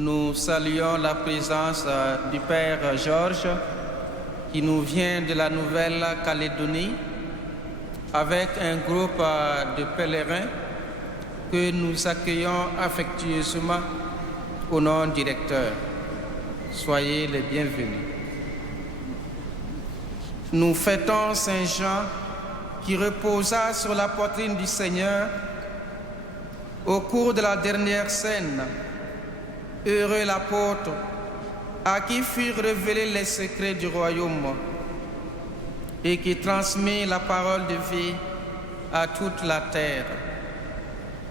Nous saluons la présence du Père Georges qui nous vient de la Nouvelle-Calédonie avec un groupe de pèlerins que nous accueillons affectueusement au nom du directeur. Soyez les bienvenus. Nous fêtons Saint Jean qui reposa sur la poitrine du Seigneur au cours de la dernière scène. Heureux l'apôtre à qui furent révélés les secrets du royaume et qui transmet la parole de vie à toute la terre.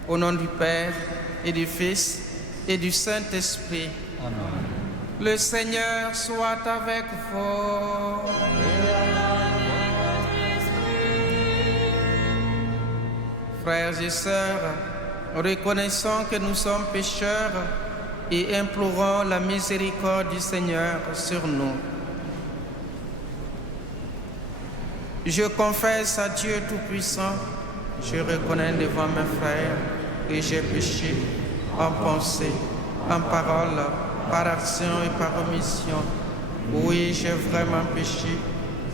Au nom du Père et du Fils et du Saint-Esprit. Amen. Le Seigneur soit avec vous. Frères et sœurs, reconnaissons que nous sommes pécheurs et implorons la miséricorde du Seigneur sur nous. Je confesse à Dieu Tout-Puissant, je reconnais devant mes frères que j'ai péché en pensée, en parole, par action et par omission. Oui, j'ai vraiment péché.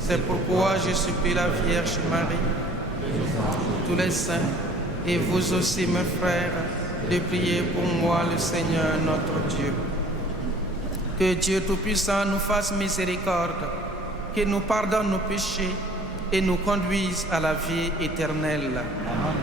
C'est pourquoi je supplie la Vierge Marie, tous les saints, et vous aussi, mes frères, de prier pour moi, le Seigneur notre Dieu. Que Dieu Tout-Puissant nous fasse miséricorde, qu'il nous pardonne nos péchés et nous conduise à la vie éternelle. Amen.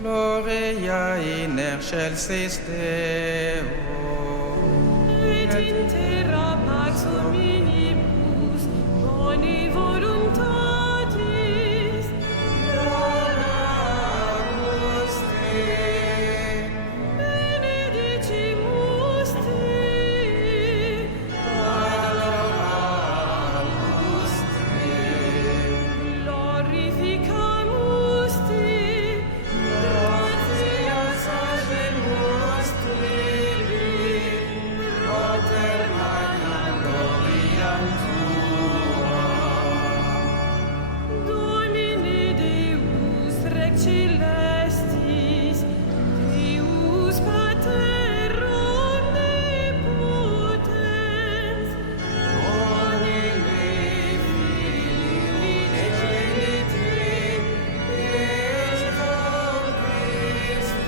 Gloria in excelsis Deo. Et in terra pax hominibus, boni voluntatis, Donamus te. benedicimus te, Adoramus te. glorificamus te, Gratias agemus tibi, Pater magnam gloriam tua. Domine Deus Rex Celestis, Deus Pater omnipotens, Domine Filii unigenite, Iesus Christe.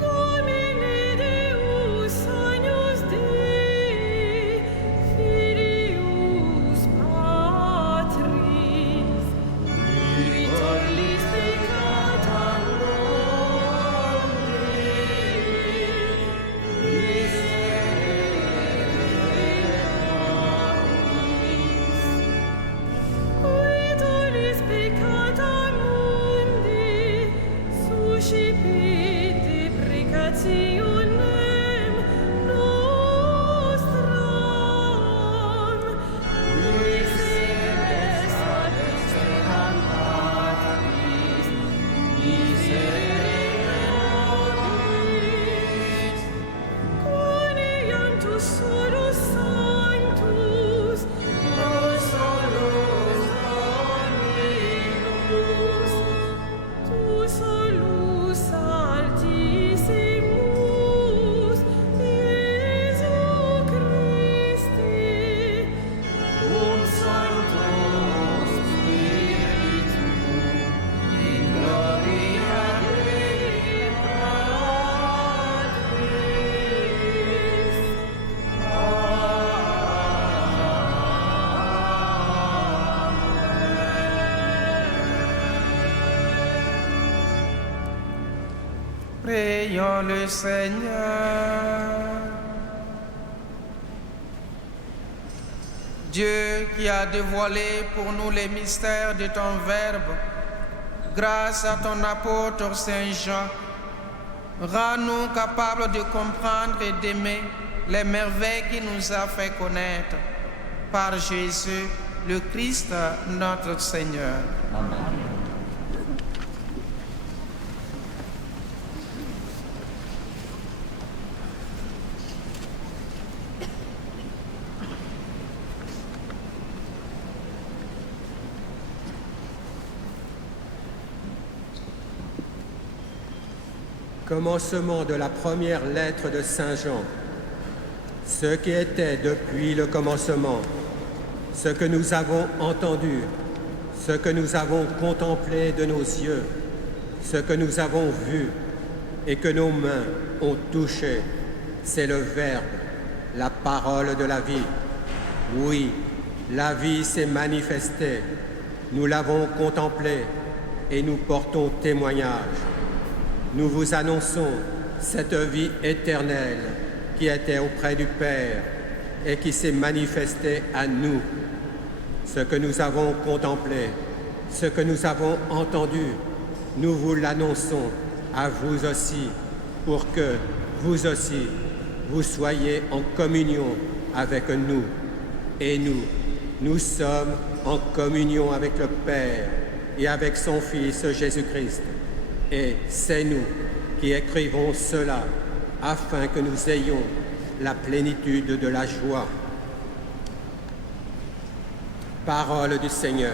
Domine Deus Agnus Dei, Filius Patris, qui tollis peccata mundi, qui tollis peccata mundi, suscipit deprecationem nostram, miseres ad extremam Patris, miserere nobis, coniantus solus sanctus, nos solus Dominus, tu solus altissimus, Iesu Christi, cum Sancto Spiritu, in gloria Dei Patris. Prions le Seigneur. Dieu qui a dévoilé pour nous les mystères de ton Verbe, grâce à ton apôtre Saint Jean, rends-nous capables de comprendre et d'aimer les merveilles qu'il nous a fait connaître. Par Jésus, le Christ, notre Seigneur. Amen. Commencement de la première lettre de Saint Jean. Ce qui était depuis le commencement, ce que nous avons entendu, ce que nous avons contemplé de nos yeux, ce que nous avons vu et que nos mains ont touché, c'est le Verbe, la parole de la vie. Oui, la vie s'est manifestée, nous l'avons contemplée et nous portons témoignage. Nous vous annonçons cette vie éternelle qui était auprès du Père et qui s'est manifestée à nous. Ce que nous avons contemplé, ce que nous avons entendu, nous vous l'annonçons à vous aussi, pour que vous aussi, vous soyez en communion avec nous. Et nous sommes en communion avec le Père et avec son Fils Jésus-Christ. Et c'est nous qui écrivons cela afin que nous ayons la plénitude de la joie. Parole du Seigneur.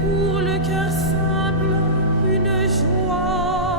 Pour le cœur simple, une joie.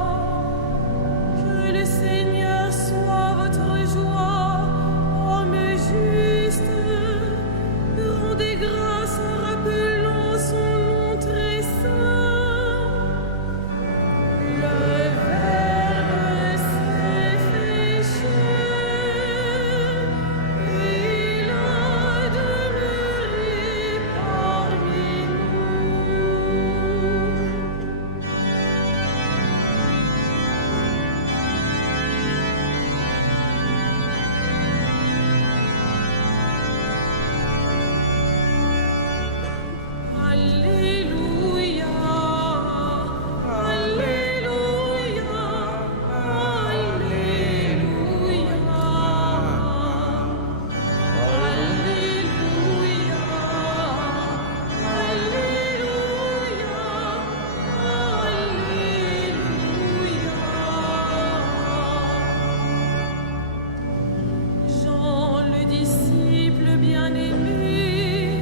bien-aimé,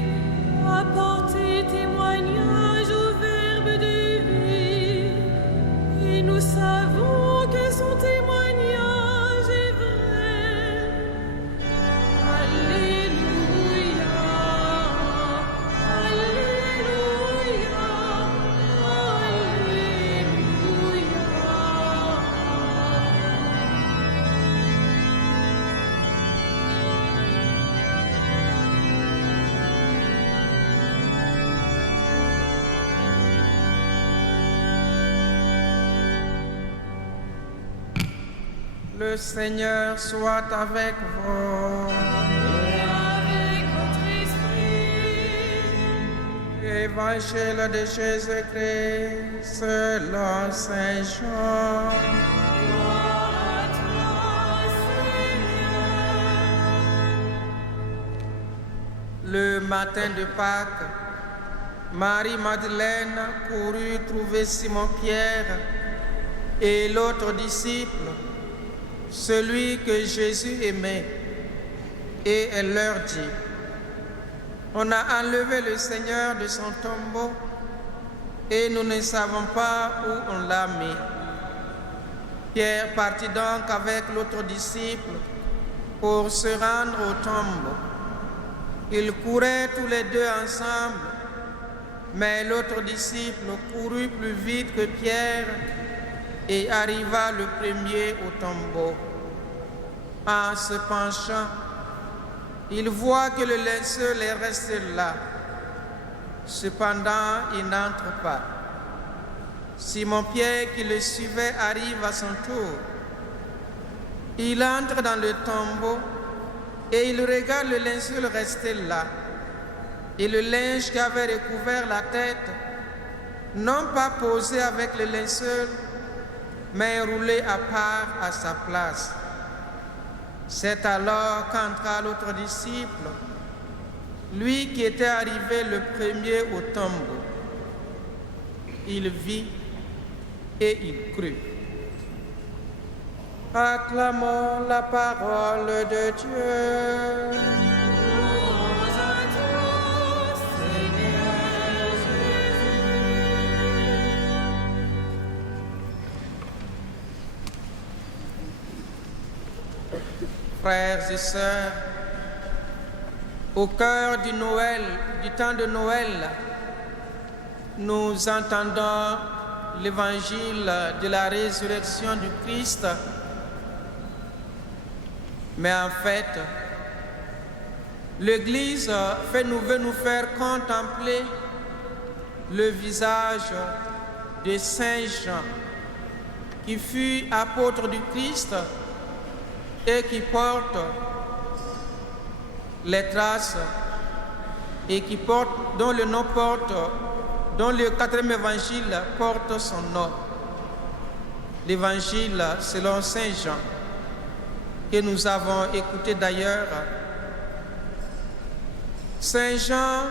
apportez témoignage au Verbe de vie, et nous savons que son témoignage est vrai. Alléluia, Alléluia, Le Seigneur soit avec vous. avec votre esprit. Évangile de Jésus-Christ selon Saint Jean. Gloire à toi, Seigneur. Le matin de Pâques, Marie-Madeleine courut trouver Simon-Pierre et l'autre disciple, celui que Jésus aimait, et elle leur dit: on a enlevé le Seigneur de son tombeau et nous ne savons pas où on l'a mis. Pierre partit donc avec l'autre disciple pour se rendre au tombeau. Ils couraient tous les deux ensemble, mais l'autre disciple courut plus vite que Pierre et arriva le premier au tombeau. En se penchant, il voit que le linceul est resté là. Cependant, il n'entre pas. Simon-Pierre, qui le suivait, arrive à son tour. Il entre dans le tombeau et il regarde le linceul resté là. Et le linge qui avait recouvert la tête, non pas posé avec le linceul, mais roulé à part à sa place. C'est alors qu'entra l'autre disciple, lui qui était arrivé le premier au tombeau. Il vit et il crut. Acclamons la parole de Dieu. Louange à toi, Seigneur Jésus. Frères et sœurs, au cœur du Noël, du temps de Noël, nous entendons l'évangile de la résurrection du Christ. Mais en fait, l'Église veut nous faire contempler le visage de Saint Jean, qui fut apôtre du Christ et qui porte les traces et dont le 4e évangile porte son nom. L'évangile selon Saint Jean, que nous avons écouté d'ailleurs. Saint Jean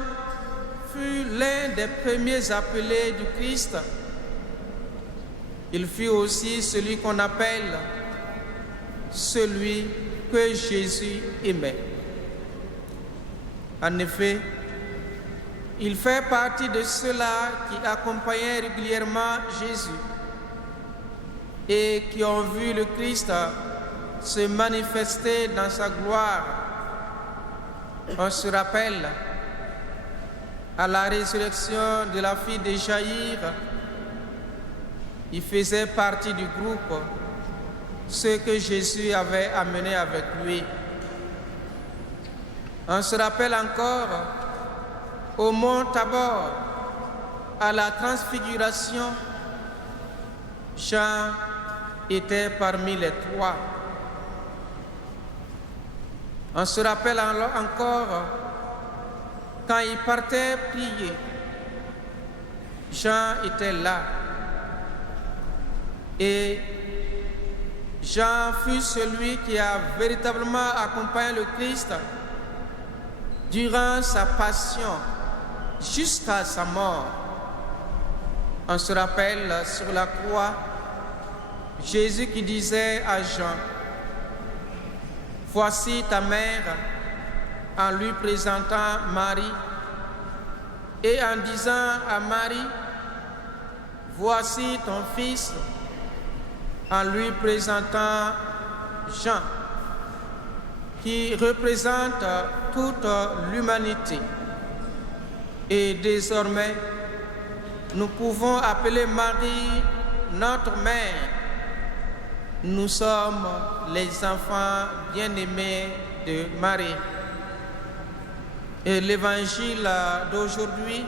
fut l'un des premiers appelés du Christ. Il fut aussi celui qu'on appelle celui que Jésus aimait. En effet, il fait partie de ceux-là qui accompagnaient régulièrement Jésus et qui ont vu le Christ se manifester dans sa gloire. On se rappelle, à la résurrection de la fille de Jaïr, il faisait partie du groupe, ceux que Jésus avait amenés avec lui. On se rappelle encore, au mont Tabor, à la transfiguration, Jean était parmi les trois. On se rappelle encore, quand il partait prier, Jean était là. Et Jean fut celui qui a véritablement accompagné le Christ durant sa passion jusqu'à sa mort. On se rappelle sur la croix, Jésus qui disait à Jean: voici ta mère, en lui présentant Marie et en disant à Marie, voici ton fils, en lui présentant Jean, qui représente toute l'humanité. Et désormais, nous pouvons appeler Marie notre mère. Nous sommes les enfants bien-aimés de Marie. Et l'évangile d'aujourd'hui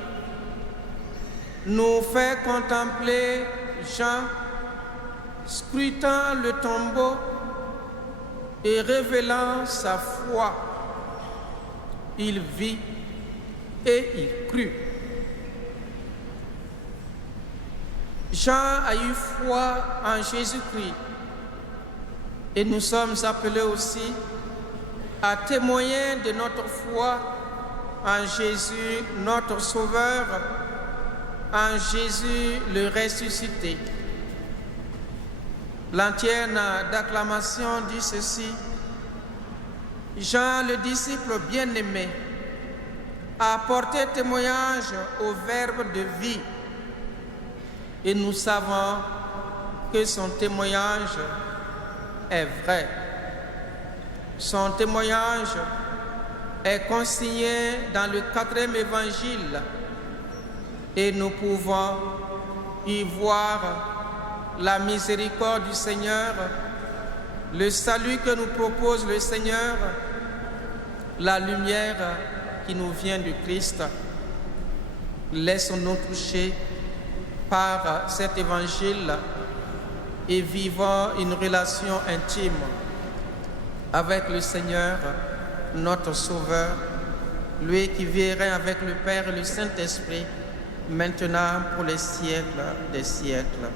nous fait contempler Jean scrutant le tombeau et révélant sa foi. Il vit et il crut. Jean a eu foi en Jésus-Christ et nous sommes appelés aussi à témoigner de notre foi en Jésus, notre Sauveur, en Jésus le ressuscité. L'antienne d'acclamation dit ceci: Jean, le disciple bien-aimé, a porté témoignage au Verbe de vie, et nous savons que son témoignage est vrai. Son témoignage est consigné dans le 4e évangile et nous pouvons y voir la miséricorde du Seigneur, le salut que nous propose le Seigneur, la lumière qui nous vient du Christ. Laissons-nous toucher par cet évangile et vivons une relation intime avec le Seigneur, notre Sauveur, lui qui vit et règne avec le Père et le Saint-Esprit, maintenant pour les siècles des siècles.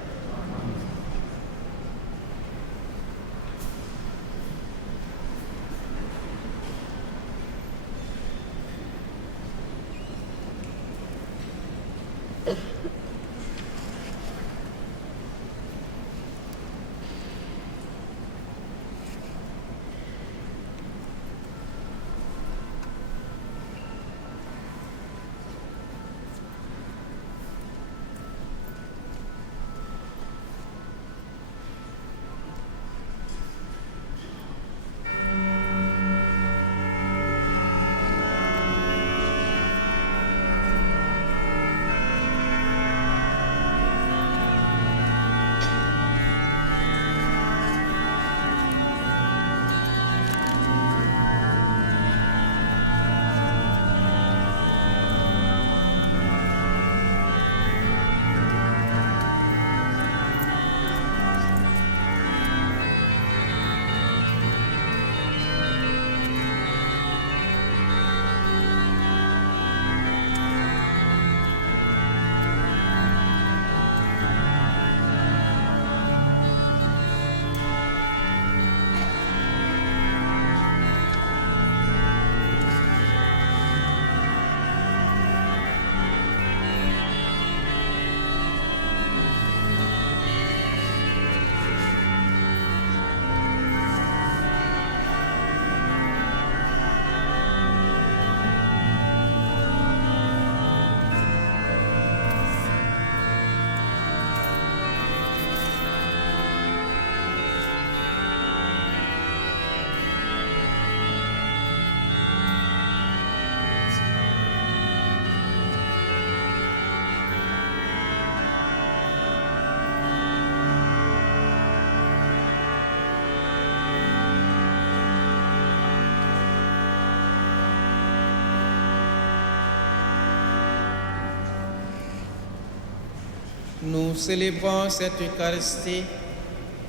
Nous célébrons cette Eucharistie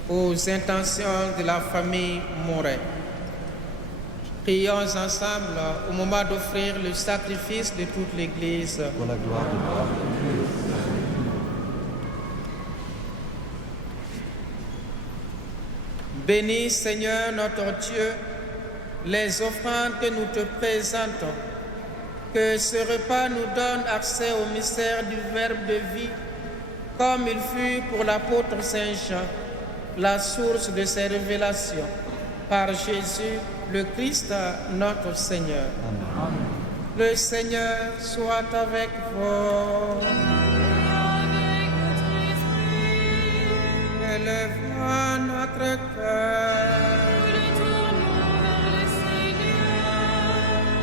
aux intentions de la famille Moret. Prions ensemble au moment d'offrir le sacrifice de toute l'Église. Pour la gloire de Dieu. Bénis, Seigneur notre Dieu, les offrandes que nous te présentons. Que ce repas nous donne accès au mystère du Verbe de vie, comme il fut pour l'apôtre Saint Jean, la source de ses révélations. Par Jésus, le Christ notre Seigneur. Le Seigneur soit avec vous. avec votre esprit, Élevons notre cœur. nous le tournons vers le Seigneur.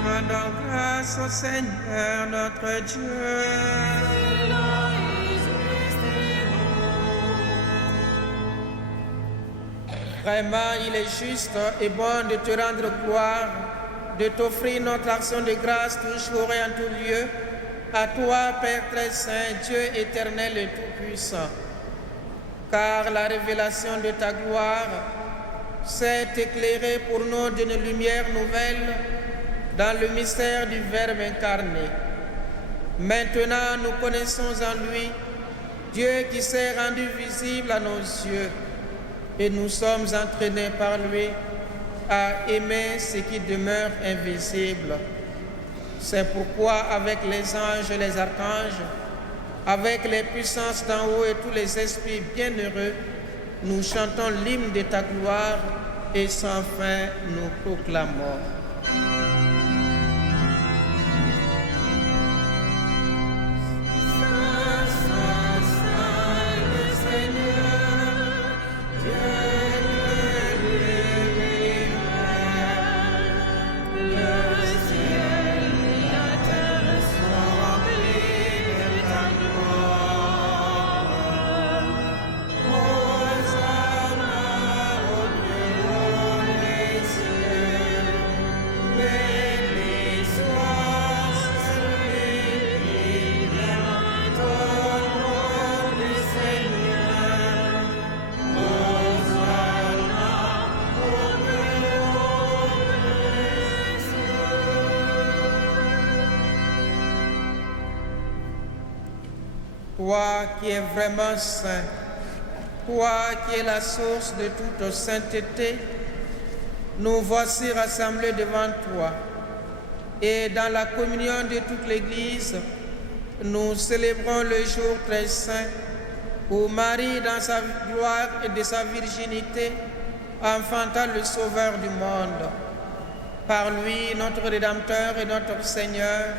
Rendons grâce au Seigneur notre Dieu. Cela est juste et bon. Vraiment, il est juste et bon de te rendre gloire, de t'offrir notre action de grâce toujours et en tout lieu, à toi, Père très saint, Dieu éternel et tout-puissant. Car la révélation de ta gloire s'est éclairée pour nous d'une lumière nouvelle dans le mystère du Verbe incarné. Maintenant, nous connaissons en lui Dieu qui s'est rendu visible à nos yeux et nous sommes entraînés par lui à aimer ce qui demeure invisible. C'est pourquoi avec les anges et les archanges, avec les puissances d'en haut et tous les esprits bienheureux, nous chantons l'hymne de ta gloire et sans fin nous proclamons. Saint, Saint, Saint, le Seigneur, Dieu de l'univers. Le ciel et la terre sont remplis de ta gloire. Hosanna au plus haut des cieux. Béni soit celui qui vient au nom du Seigneur. Hosanna au plus haut des cieux. Toi qui es vraiment saint, toi qui es la source de toute sainteté, nous voici rassemblés devant toi. Et dans la communion de toute l'Église, nous célébrons le jour très saint où Marie, dans sa gloire et de sa virginité, enfanta le Sauveur du monde. Par lui, notre Rédempteur et notre Seigneur,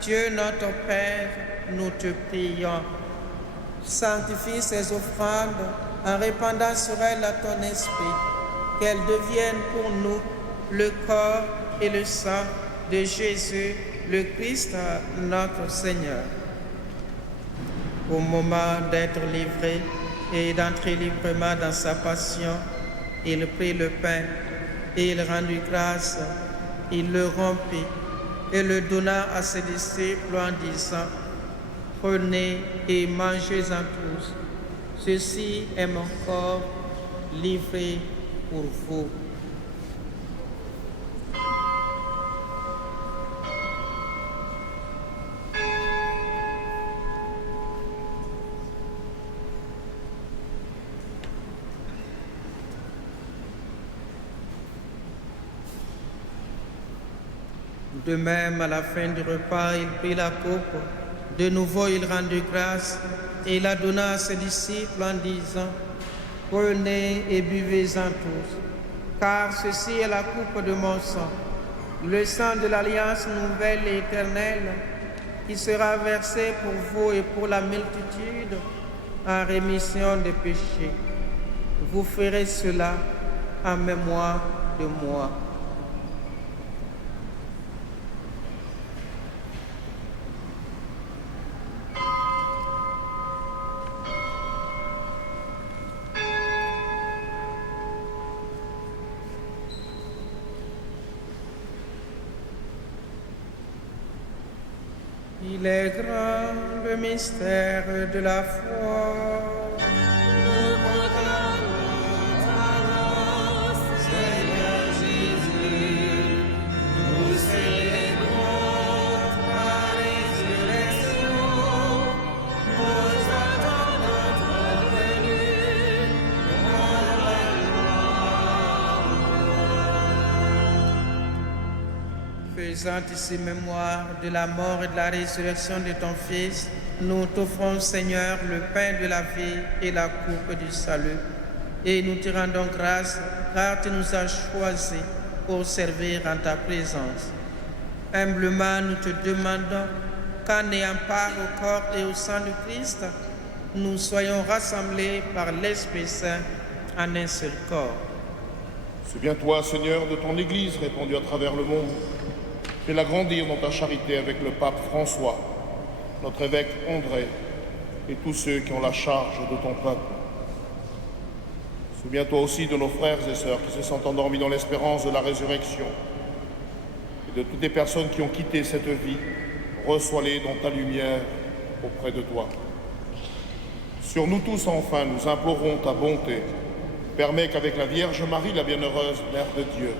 Dieu notre Père, nous te prions. Sanctifie ces offrandes en répandant sur elles ton esprit, qu'elles deviennent pour nous le corps et le sang de Jésus, le Christ, notre Seigneur. Au moment d'être livré et d'entrer librement dans sa passion, il prit le pain et il rendit grâce, il le rompit et le donna à ses disciples en disant: Prenez et mangez-en tous. Ceci est mon corps livré pour vous. De même, à la fin du repas, il prit la coupe. De nouveau, il rendit grâce et la donna à ses disciples en disant: Prenez et buvez-en tous, car ceci est la coupe de mon sang, le sang de l'alliance nouvelle et éternelle, qui sera versé pour vous et pour la multitude en rémission des péchés. Vous ferez cela en mémoire de moi. Il est grand le mystère de la foi. Nous proclamons ta grâce, Seigneur Jésus. Nous célébrons ta résurrection. Nous attendons ta venue dans la gloire. Faisant ici mémoire de la mort et de la résurrection de ton Fils, nous t'offrons, Seigneur, le pain de la vie et la coupe du salut. Et nous te rendons grâce, car tu nous as choisis pour servir en ta présence. Humblement, nous te demandons qu'en ayant part au corps et au sang du Christ, nous soyons rassemblés par l'Esprit Saint en un seul corps. Souviens-toi, Seigneur, de ton Église répandue à travers le monde. Fais-la grandir dans ta charité avec le pape François, notre évêque André et tous ceux qui ont la charge de ton peuple. Souviens-toi aussi de nos frères et sœurs qui se sont endormis dans l'espérance de la résurrection et de toutes les personnes qui ont quitté cette vie. Reçois-les dans ta lumière auprès de toi. Sur nous tous, enfin, nous implorons ta bonté. Permets qu'avec la Vierge Marie, la bienheureuse Mère de Dieu,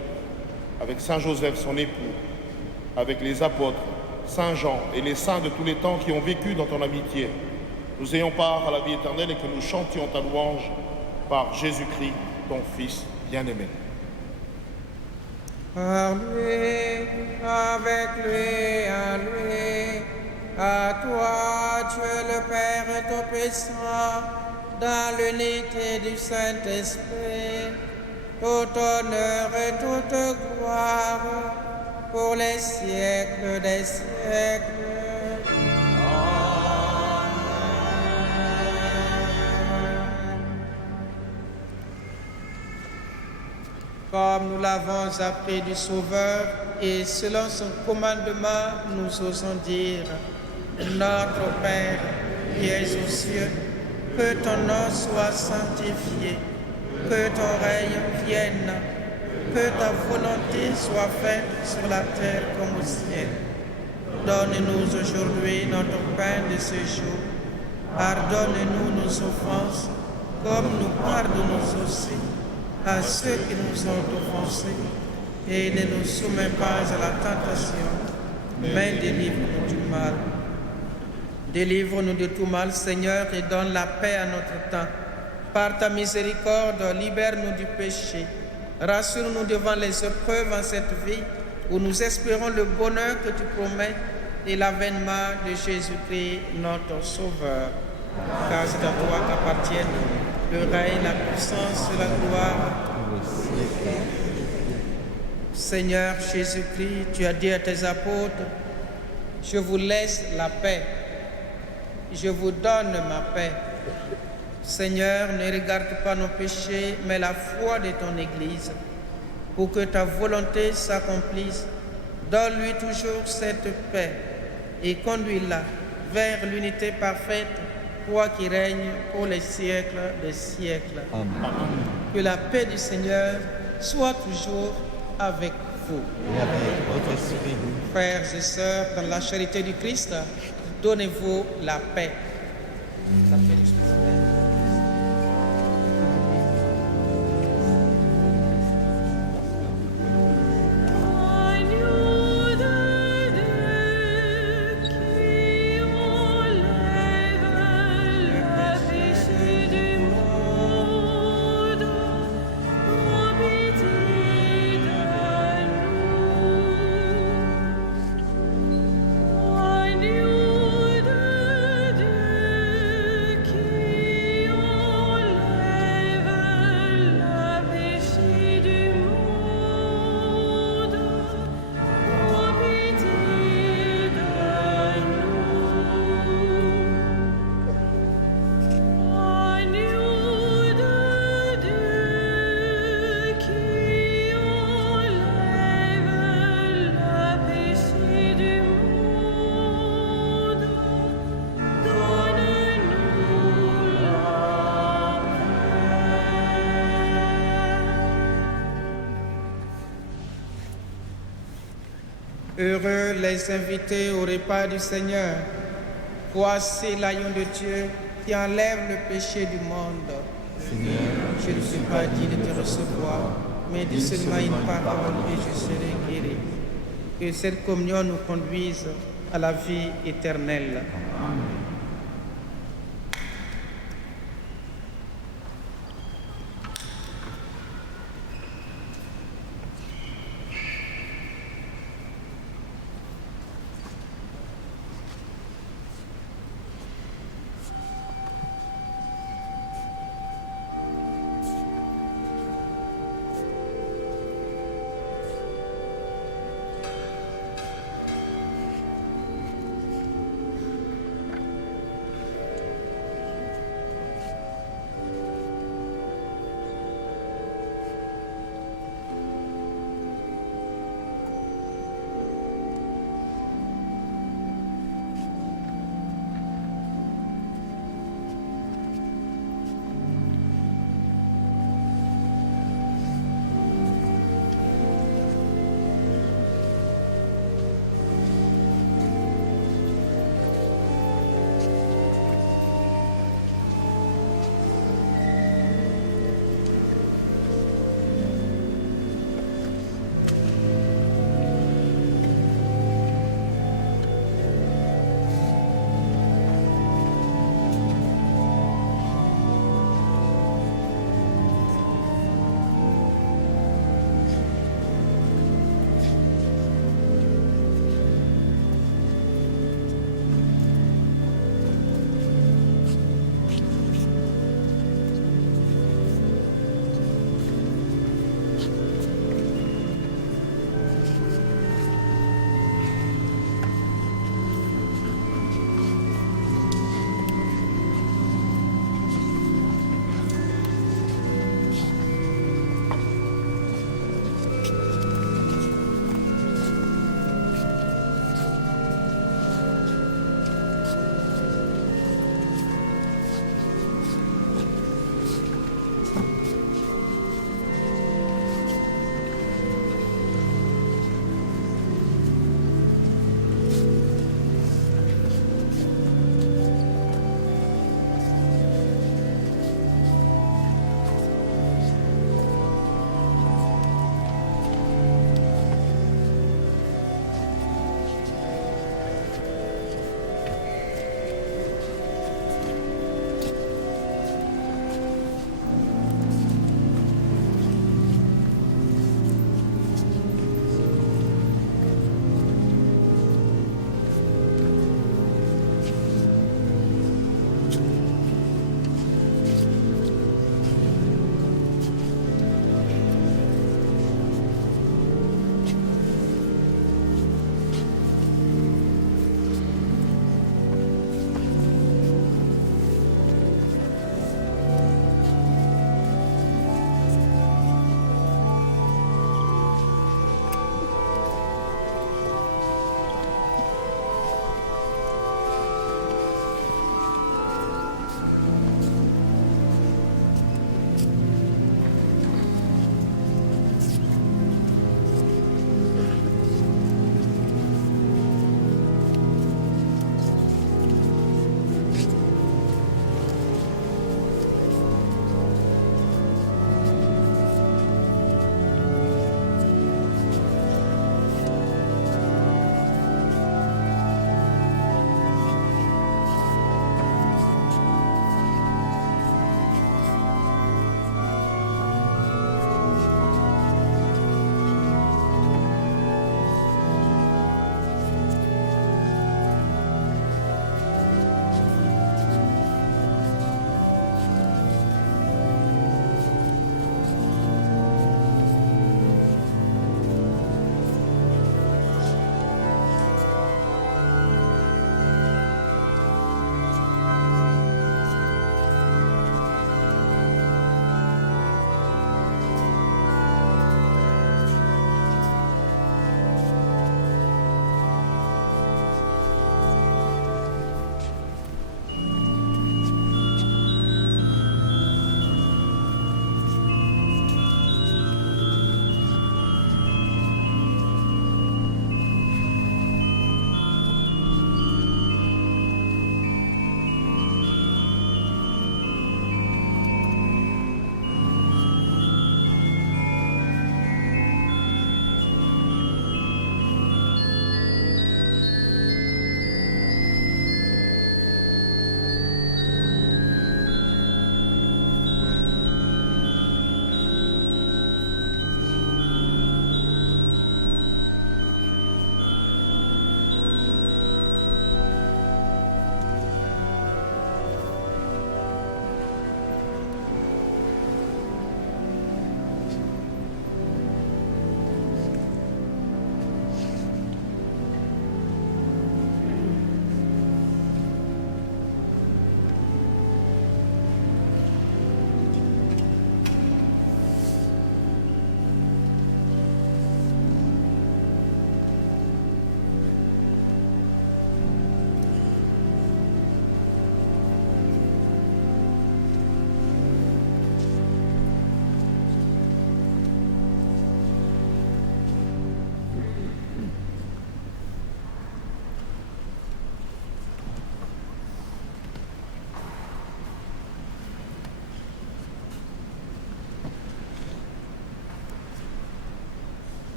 avec Saint Joseph, son époux, avec les apôtres, Saint Jean et les saints de tous les temps qui ont vécu dans ton amitié, nous ayons part à la vie éternelle et que nous chantions ta louange par Jésus-Christ, ton Fils bien-aimé. Par lui, avec lui, en lui, à toi, Dieu le Père Tout-Puissant, dans l'unité du Saint-Esprit, tout honneur et toute gloire pour les siècles des siècles. Comme nous l'avons appris du Sauveur et selon son commandement, nous osons dire: Notre Père qui es aux cieux, que ton nom soit sanctifié, que ton règne vienne, que ta volonté soit faite sur la terre comme au ciel. Donne-nous aujourd'hui notre pain de ce jour. Pardonne-nous nos offenses, comme nous pardonnons aussi à ceux qui nous ont offensés. Et ne nous soumets pas à la tentation, mais délivre-nous du mal. Délivre-nous de tout mal, Seigneur, et donne la paix à notre temps. Par ta miséricorde, libère-nous du péché. Rassure-nous devant les épreuves en cette vie, où nous espérons le bonheur que tu promets et l'avènement de Jésus-Christ, notre Sauveur. Car c'est à toi qu'appartiennent le règne, la puissance et la gloire. Seigneur Jésus-Christ, tu as dit à tes apôtres: je vous laisse la paix, je vous donne ma paix. Seigneur, ne regarde pas nos péchés, mais la foi de ton Église, pour que ta volonté s'accomplisse. Donne-lui toujours cette paix et conduis-la vers l'unité parfaite, toi qui règnes pour les siècles des siècles. Amen. Que la paix du Seigneur soit toujours avec vous. Et avec votre esprit. Frères et sœurs, dans la charité du Christ, donnez-vous la paix. La paix du Christ. Heureux les invités au repas du Seigneur. Voici l'agneau de Dieu qui enlève le péché du monde. Seigneur, Je ne suis pas digne de te recevoir, mais dis seulement une parole et je serai guéri. Que cette communion nous conduise à la vie éternelle.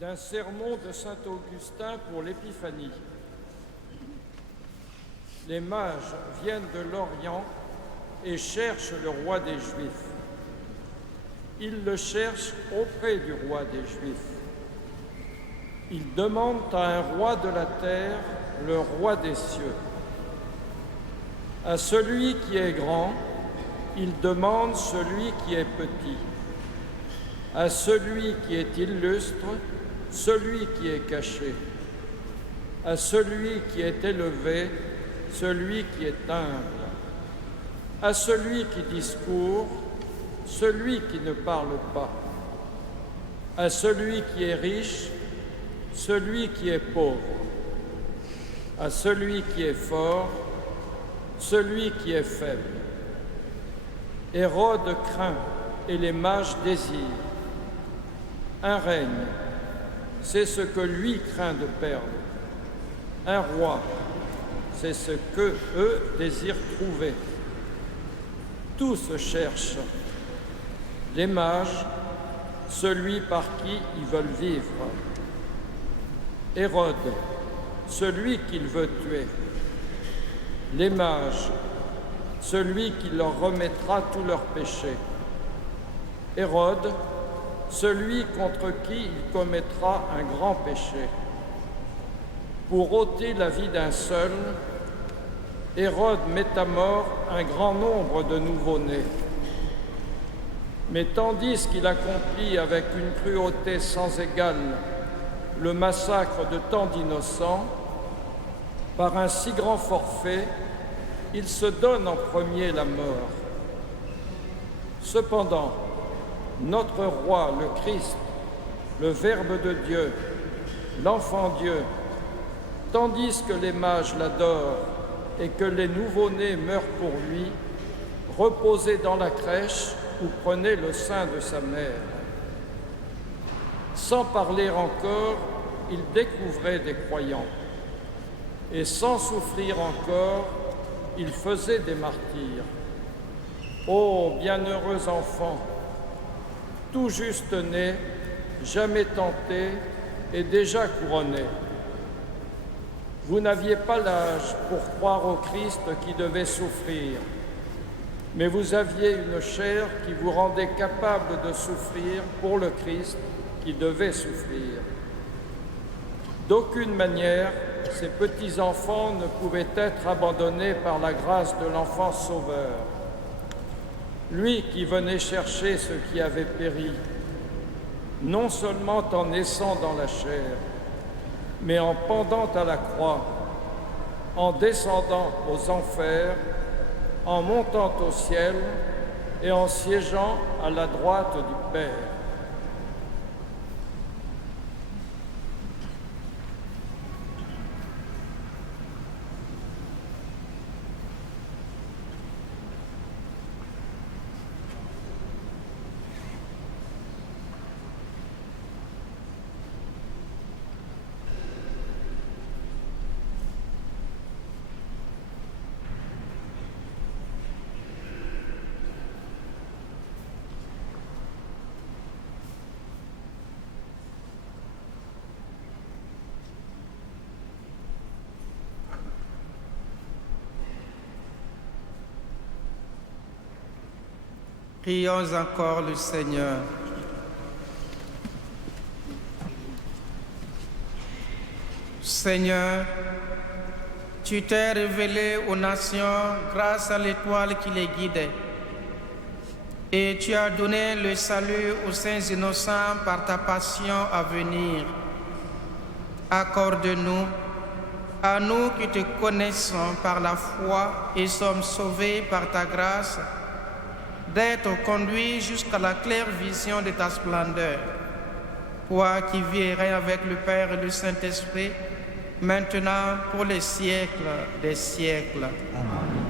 d'un sermon de saint Augustin pour l'Épiphanie. Les mages viennent de l'Orient et cherchent le roi des Juifs. Ils le cherchent auprès du roi des Juifs. Ils demandent à un roi de la terre, le roi des cieux. À celui qui est grand, ils demandent celui qui est petit. À celui qui est illustre, celui qui est caché. À celui qui est élevé, celui qui est humble. À celui qui discourt, celui qui ne parle pas. À celui qui est riche, celui qui est pauvre. À celui qui est fort, celui qui est faible. Hérode craint et les mages désirent. Un règne, c'est ce que lui craint de perdre. Un roi, c'est ce que eux désirent trouver. Tous cherchent. Les mages, celui par qui ils veulent vivre. Hérode, celui qu'il veut tuer. Les mages, celui qui leur remettra tous leurs péchés. Hérode, celui contre qui il commettra un grand péché. Pour ôter la vie d'un seul, Hérode met à mort un grand nombre de nouveau-nés. Mais tandis qu'il accomplit avec une cruauté sans égale le massacre de tant d'innocents, par un si grand forfait, il se donne en premier la mort. Cependant, notre roi, le Christ, le Verbe de Dieu, l'Enfant Dieu, tandis que les mages l'adorent et que les nouveau-nés meurent pour lui, reposait dans la crèche où prenait le sein de sa mère. Sans parler encore, il découvrait des croyants. Et sans souffrir encore, il faisait des martyrs. Ô bienheureux enfant, tout juste né, jamais tenté et déjà couronné. Vous n'aviez pas l'âge pour croire au Christ qui devait souffrir, mais vous aviez une chair qui vous rendait capable de souffrir pour le Christ qui devait souffrir. D'aucune manière, ces petits-enfants ne pouvaient être abandonnés par la grâce de l'enfant sauveur. Lui qui venait chercher ceux qui avaient péri, non seulement en naissant dans la chair, mais en pendant à la croix, en descendant aux enfers, en montant au ciel et en siégeant à la droite du Père. Prions encore le Seigneur. Seigneur, tu t'es révélé aux nations grâce à l'étoile qui les guidait. Et tu as donné le salut aux saints innocents par ta passion à venir. Accorde-nous, à nous qui te connaissons par la foi et sommes sauvés par ta grâce, d'être conduits jusqu'à la claire vision de ta splendeur. Toi qui vis et règnes avec le Père et le Saint-Esprit, maintenant pour les siècles des siècles. Amen.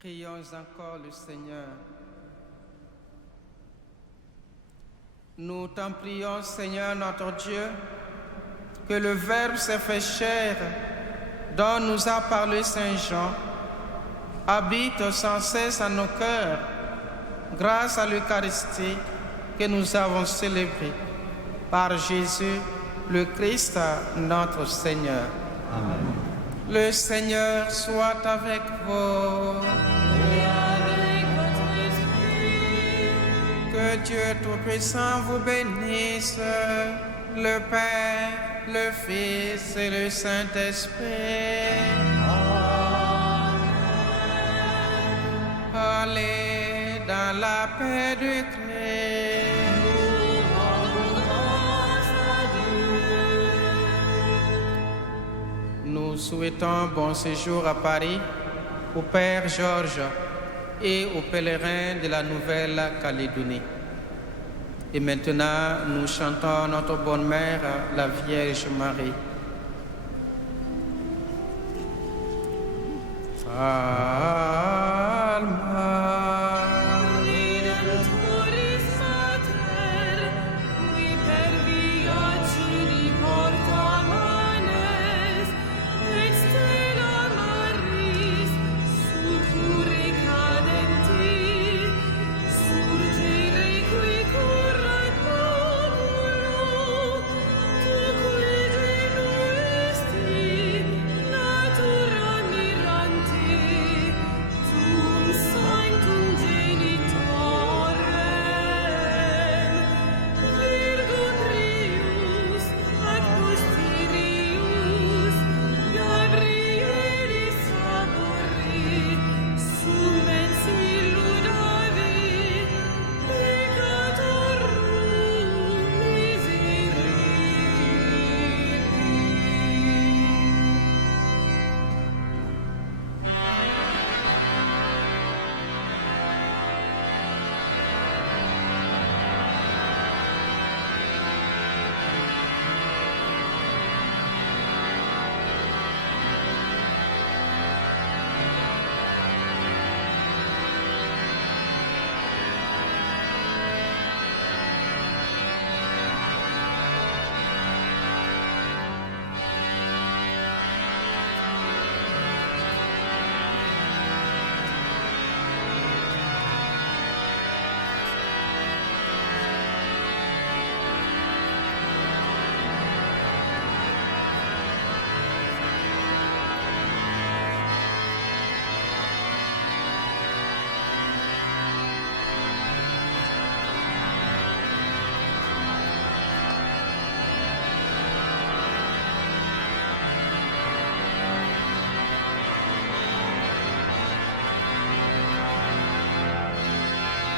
Prions encore le Seigneur. Nous t'en prions, Seigneur notre Dieu, que le Verbe s'est fait chair, dont nous a parlé Saint Jean, habite sans cesse en nos cœurs, grâce à l'Eucharistie que nous avons célébrée. Par Jésus, le Christ, notre Seigneur. Amen. Le Seigneur soit avec vous. Et avec votre esprit. Que Dieu Tout-Puissant vous bénisse, le Père, le Fils et le Saint-Esprit. Allez dans la paix du Christ. Nous souhaitons bon séjour à Paris au Père Georges et aux pèlerins de la Nouvelle-Calédonie. Et maintenant, nous chantons notre bonne mère, la Vierge Marie. Ah.